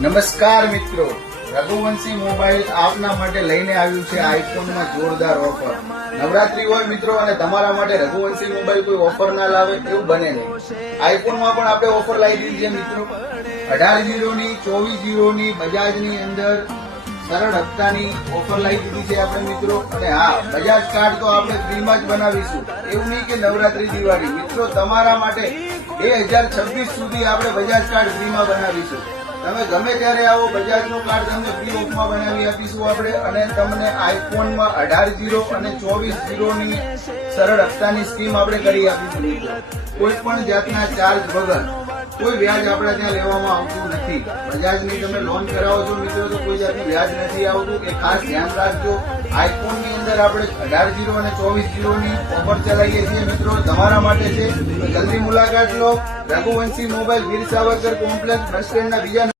નમસ્કાર મિત્રો, રઘુવંશી મોબાઈલ આપના માટે લઈને આવ્યું છે આઈફોનમાં જોરદાર ઓફર. નવરાત્રી હોય મિત્રો અને તમારા માટે રઘુવંશી મોબાઈલ કોઈ ઓફર ના લાવે એવું બને નહીં. આઈફોનમાં પણ આપણે ઓફર લાવી દીધી છે મિત્રો. 18 ની 24 ની બજાજની અંદર સરળ હપ્તાની ઓફર લાવી દીધી છે આપણે મિત્રો. અને હા, બજાજ કાર્ડ તો આપણે ફ્રીમાં જ બનાવીશું. એવું નહીં કે નવરાત્રી દિવાળી મિત્રો, તમારા માટે 2026 સુધી આપણે બજાજ કાર્ડ ફ્રીમાં બનાવીશું. તમે ગમે ત્યારે આવો, બજાજનો કાર્ડ તમને ફ્રી ઓફમાં બનાવી આપીશું આપણે. અને તમને આઈફોનમાં 18 અને 24 ની સરળ હપ્તાની સ્કીમ આપણે કરી આપીશું મિત્રો. કોઈ પણ જાતના ચાર્જ વગર કોઈ વ્યાજ આપણા ત્યાં લેવામાં આવતું નથી. બજાજની તમે લોન કરાવો છો મિત્રો તો કોઈ જાતનું વ્યાજ નથી આવતું, એ ખાસ ધ્યાન રાખજો. આઈફોનની અંદર આપણે 18 અને 24 ની ઓફર ચલાવીએ છીએ મિત્રો, તમારા માટે છે. તો જલ્દી મુલાકાત લો. રઘુવંશી મોબાઈલ, વીર સાવરકર કોમ્પ્લેક્સ, બસ સ્ટેન્ડના બીજા